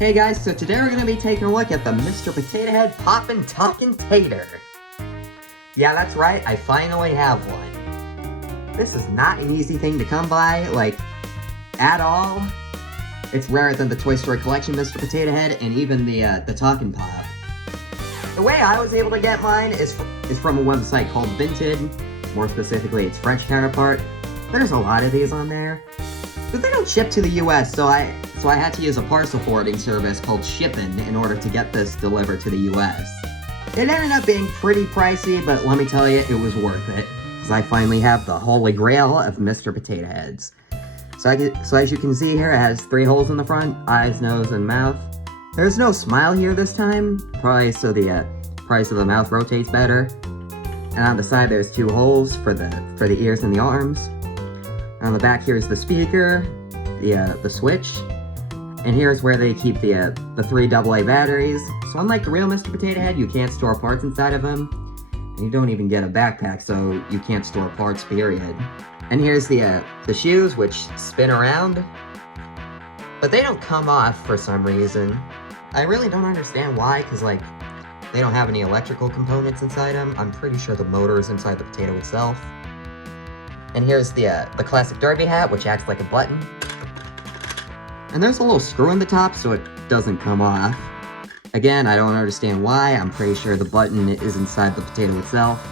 Hey guys, so today we're going to be taking a look at the Mr. Potato Head Poppin' Talkin' Tater. Yeah, that's right, I finally have one. This is not an easy thing to come by, like, at all. It's rarer than the Toy Story Collection Mr. Potato Head and even the Talkin' Pop. The way I was able to get mine is from a website called Vinted. More specifically, its French counterpart. There's a lot of these on there. But they don't ship to the US, so I had to use a parcel forwarding service called Shippin' in order to get this delivered to the US. It ended up being pretty pricey, but let me tell you, it was worth it. Because I finally have the holy grail of Mr. Potato Heads. So as you can see here, it has 3 holes in the front, eyes, nose, and mouth. There's no smile here this time, probably so the price of the mouth rotates better. And on the side there's 2 holes for the ears and the arms. On the back here is the speaker, the switch, and here's where they keep the 3 AA batteries. So unlike the real Mr. Potato Head, you can't store parts inside of them, and you don't even get a backpack, so you can't store parts, period. And here's the shoes, which spin around, but they don't come off for some reason. I really don't understand why, because like, they don't have any electrical components inside them. I'm pretty sure the motor is inside the potato itself. And here's the classic derby hat, which acts like a button. And there's a little screw in the top, so it doesn't come off. Again, I don't understand why. I'm pretty sure the button is inside the potato itself.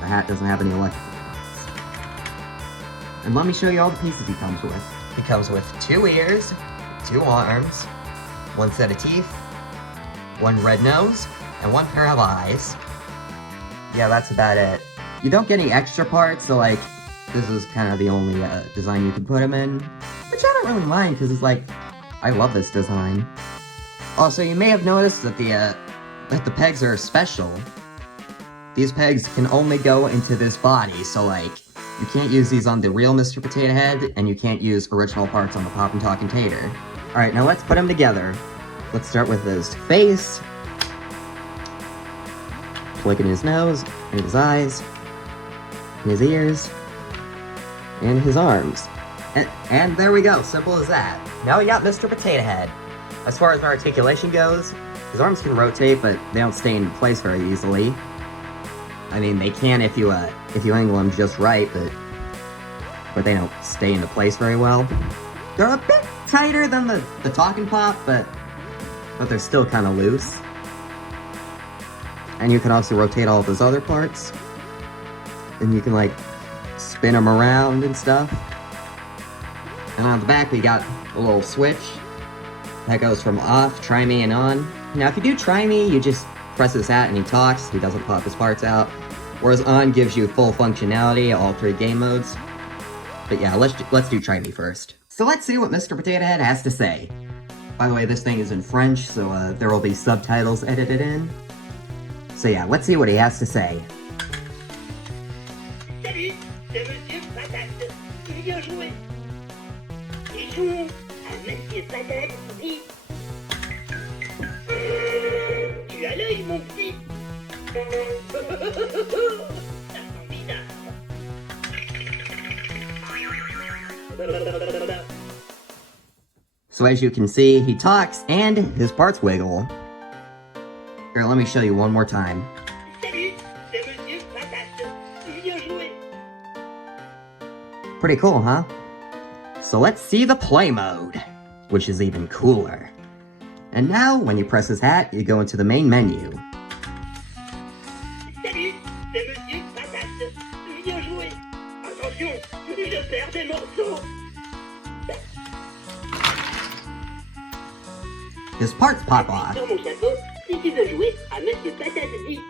The hat doesn't have any electrical components. And let me show you all the pieces he comes with. He comes with 2 ears, 2 arms, 1 set of teeth, 1 red nose, and 1 pair of eyes. Yeah, that's about it. You don't get any extra parts, so like, this is kind of the only design you can put him in, which I don't really mind, because it's like, I love this design. Also, you may have noticed that the pegs are special. These pegs can only go into this body, so like, you can't use these on the real Mr. Potato Head, and you can't use original parts on the Poppin' Talkin' Tater. Alright, now let's put them together. Let's start with his face, flicking his nose, and his eyes, and his ears, and his arms. And there we go, simple as that. Now we got Mr. Potato Head. As far as articulation goes, his arms can rotate, but they don't stay in place very easily. I mean, they can if you angle them just right, but they don't stay into place very well. They're a bit tighter than the Talkin' Pop, but they're still kind of loose. And you can also rotate all of those other parts. And you can like spin them around and stuff. And on the back we got a little switch that goes from off, try me, and on. Now if you do try me, you just press his hat and he talks, he doesn't pop his parts out. Whereas on gives you full functionality, all 3 game modes. But yeah, let's do try me first. So let's see what Mr. Potato Head has to say. By the way, this thing is in French, so there will be subtitles edited in. So yeah, let's see what he has to say. Salut, c'est Monsieur Patate. Il vient jouer. Il joue à Monsieur Patate dit. Tu as l'œil, mon petit. Ça sent bizarre. So as you can see, he talks and his parts wiggle. Here, let me show you one more time. Salut, c'est Monsieur Patate. Il vient jouer. Pretty cool, huh? So let's see the play mode, which is even cooler. And now, when you press his hat, you go into the main menu. Salut, c'est Monsieur Patate. Il vient jouer. Attention, je perds des morceaux. His parts pop off. Sur mon chapeau, si tu veux jouer à Monsieur Patate dit.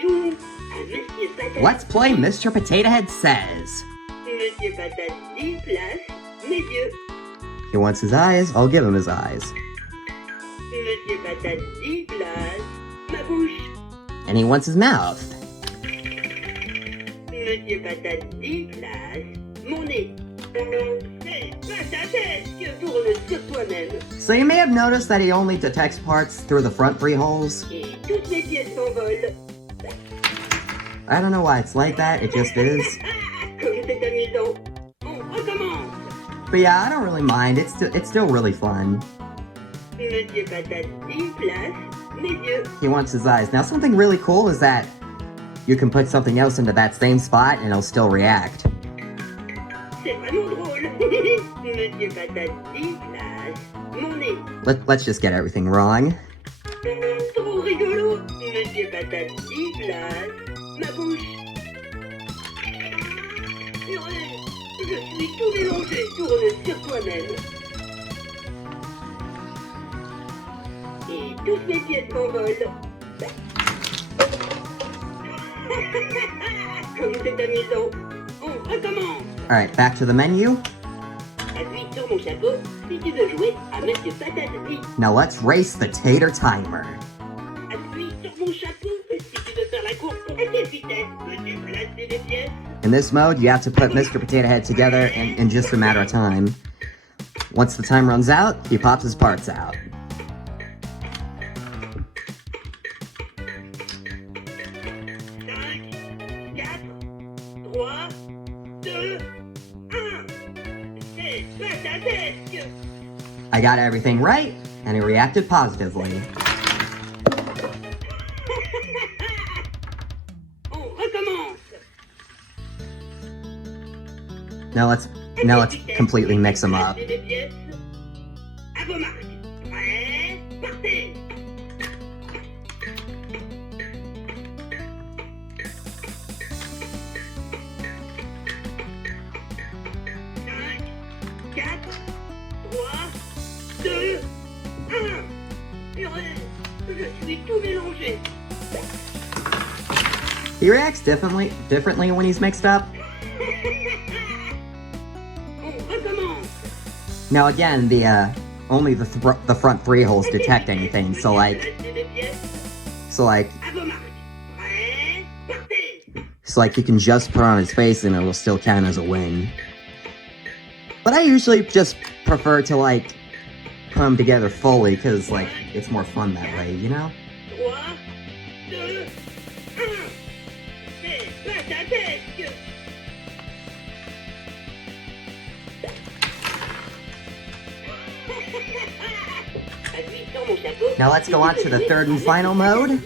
Joue à Monsieur Patate. Let's play Mr. Potato Head Says. Monsieur Patate dit place mes yeux. He wants his eyes, I'll give him his eyes. Monsieur Patate dit place ma bouche. And he wants his mouth. Monsieur Patate dit place mon nez. Hey, Patate, que tourne sur toi-même. So you may have noticed that he only detects parts through the front 3 holes. Et toutes les pièces s'envolent. I don't know why it's like that, it just is. Comme c'est amusant. On recommence. But yeah, I don't really mind. It's still really fun. Monsieur Patate déplace mes yeux. He wants his eyes. Now, something really cool is that you can put something else into that same spot and it'll still react. C'est vraiment drôle. Monsieur Patate déplace mon nez. Let's just get everything wrong. Trop rigolo. Monsieur Patate déplace ma bouche. Purée, je suis tout mélangé. Tourne sur toi-même. Et toutes mes pièces s'envolent. Comme c'est amusant. On recommence. Alright, back to the menu. Appuie sur mon chapeau si tu veux jouer à Monsieur Patate dit. Now let's race the Tater timer. Appuie sur mon chapeau si tu veux faire la course. À quelle vitesse peux-tu placer des pièces? In this mode, you have to put Mr. Potato Head together in just a matter of time. Once the time runs out, he pops his parts out. 3, 2, 1. C'est patatesque. I got everything right, and he reacted positively. On recommence. Now let's completely mix them up. Placez des pièces. À vos marques. Prêts, partez. 4, 3, 2, 1. Purée, je suis tout mélangé. He reacts differently when he's mixed up. On recommence. Now again, only the front three holes detect anything. So like, Placez des pièces. so À vos marques. Prêts, partez. you can just put on his face and it'll still count as a win. But I usually just prefer to like put them together fully because like it's more fun that way, you know? 3, 2, 1. C'est patatesque. Appuie sur mon chapeau. Now let's go on to the third and final mode.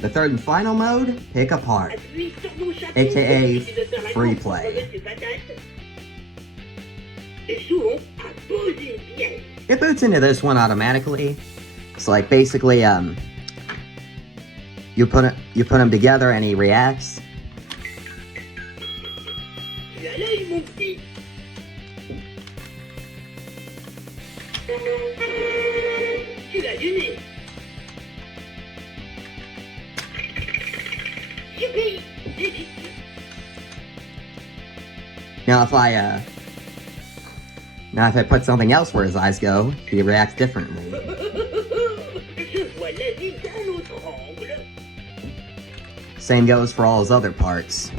The third and final mode, pick apart. Appuie sur mon chapeau. AKA Si tu veux faire la free course play. contre Monsieur Patate. Échouons à poser une pièce. It boots into this one automatically. So like basically, you put them together and he reacts. Tu as l'œil, mon petit. Tu as du nez. Youpi, délicieux. Now if I put something else where his eyes go, he reacts differently. Je vois la vie d'un autre angle. Same goes for all his other parts.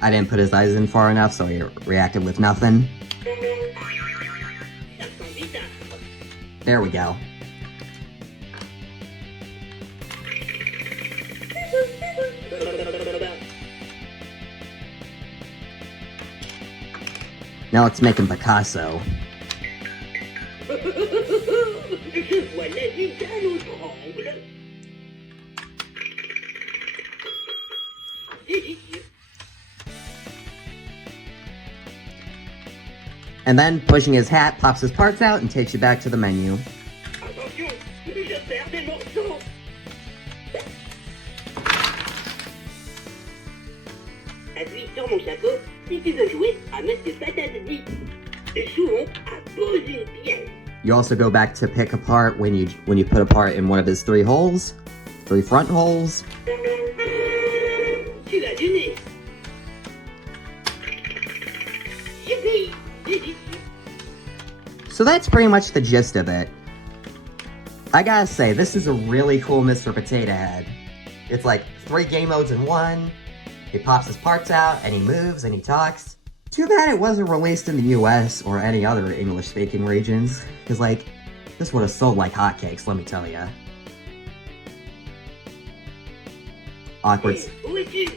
I didn't put his eyes in far enough, so he reacted with nothing. Ça sent bizarre. There we go. Now let's make him Picasso. Je vois la vie d'un autre angle. Délicieux. And then, pushing his hat pops his parts out and takes you back to the menu. Attention, je perds des morceaux. Appuie sur mon chapeau si tu veux jouer à Monsieur Patate dit. Jouons à poser une pièce. You also go back to pick apart when you put a part in one of his three front holes. Tu as du nez. Youpi, délicieux. So that's pretty much the gist of it. I gotta say, this is a really cool Mr. Potato Head. It's like 3 game modes in one. He pops his parts out, and he moves, and he talks. Too bad it wasn't released in the US or any other English-speaking regions, because, like, this would have sold like hotcakes, let me tell ya. Awkward. Et où es-tu?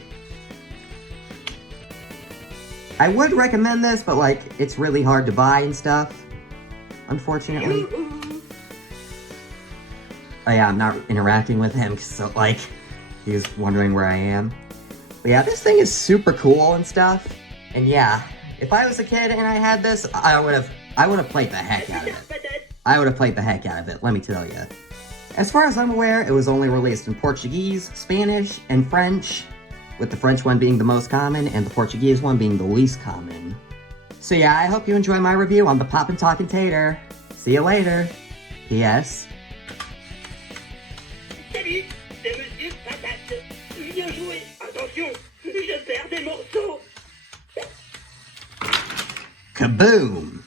I would recommend this, but, like, it's really hard to buy and stuff. unfortunately. Oh yeah, I'm not interacting with him, so like, he's wondering where I am. But yeah, this thing is super cool and stuff. And yeah, if I was a kid and I had this, I would have played the heck out of it. I would have played the heck out of it, let me tell you. As far as I'm aware, it was only released in Portuguese, Spanish, and French, with the French one being the most common and the Portuguese one being the least common. So yeah, I hope you enjoy my review on the Poppin' Talkin' Tater. See you later. P.S. Salut, c'est Monsieur Patate. Bien joué. Attention, je perds des morceaux. Kaboom!